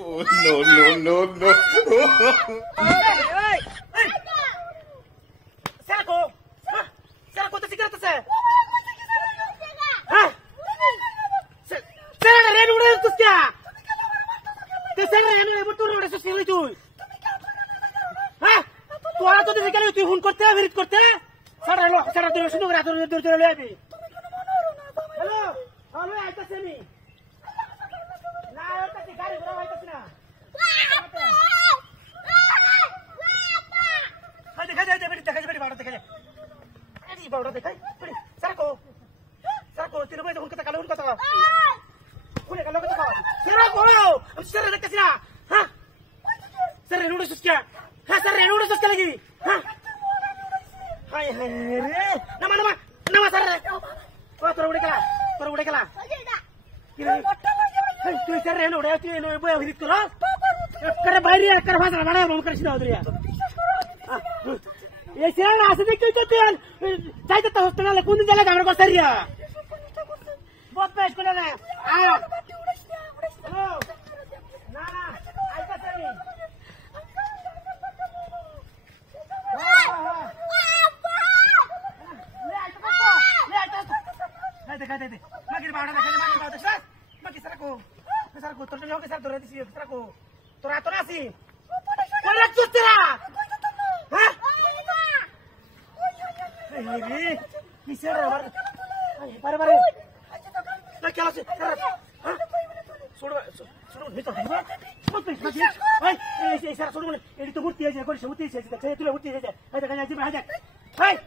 Oh, no. Será quanto cigarro você? তোরা তো দেখে গেলে তুই ফোন করতে ভিড় করতে সারা সারা দিন শুনো রাত দূর চলে যাবি হ্যালো হ্যালো আইতাছি আমি না আইতাছি গাড়ি ঘোড়া আইতাছি না হাই দেখা যায় বেটি বাড়া দেখা যায় আরে বাড়া দেখাই সারকো তিন বই যখন কথা কালো কথা কোনে কালো কথা সারকো আমি সারা দেখতেছি না হ্যাঁ সারা রুড়ে সুস্কা হ্যাঁ সারা রুড়ে সুস্কা লাগি হ্যাঁ হাই রে নামা সারা তোর উড়ে গেলা তুই সারা রে উড়ে তুই নো বই ভিত কর করে বাইরে একটা ভাষা বাড়া বম করিস না ওদরিয়া এই সেরা আছে দেখি তো তুই যাইতে তো হসপিটালে কোন জায়গা গাড়ি করছরিয়া বহুত বেশ করে না হ্যালো না আইতাছে दे मागिर बाड़ा देखा मागिर बाड़ा देखा मागिर सर को तोर जो के सर धरे दिसी सर को तोरा तो नासी कोन चुतरा हां रे किसे रे बारे ना क्या से सर हां छोड़ नहीं तो मत पे भाई ए सर छोड़ एडी तो मूर्ति है कोन मूर्ति है छे तुला मूर्ति है ए देखा जा भाई हाय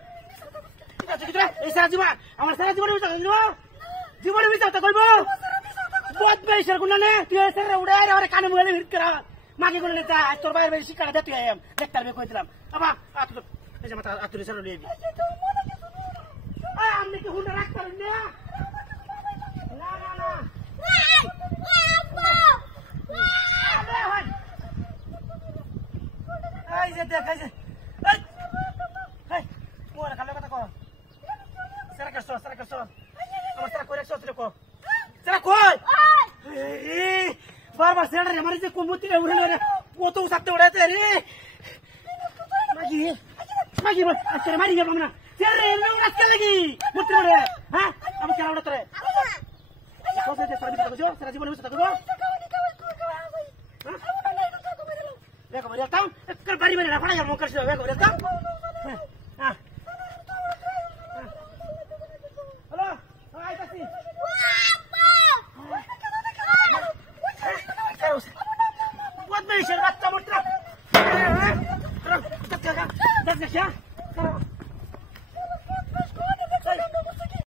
এই সারা জীবন আমার সারা জীবনে মিশা করব বহুত বেশি গুণ নে তুই সারা উড়ে আর কানে মুলে হিট করা মাকে গুণ নে তোর বাইরে বেশি কাটা দে তুই আম দেখতার বে কইছিলাম আবা আতুল এই যে মাথা আতুল সারা লইবি আমি কি হুন্ডা রাখ পারেন না এই যে দেখ এই যে মোর কালে কথা কর Será que sou? Vamos será correção troco. Será coi? Barba será हमारे से कुमुती है उड़े रे वो तो सकते उड़े थे रे मागी अच्छा मारी गया हमना तेरे रे उड़ा के लगी मुत्ती उड़े हां अब क्या उड़े तेरे कौन से सर भी जो सर जीवन में सकते हो देखो मेरे काम कर बारी में रखना यार मोकर से देखो मेरे काम हां Buat me, saya rata mutra. Dah,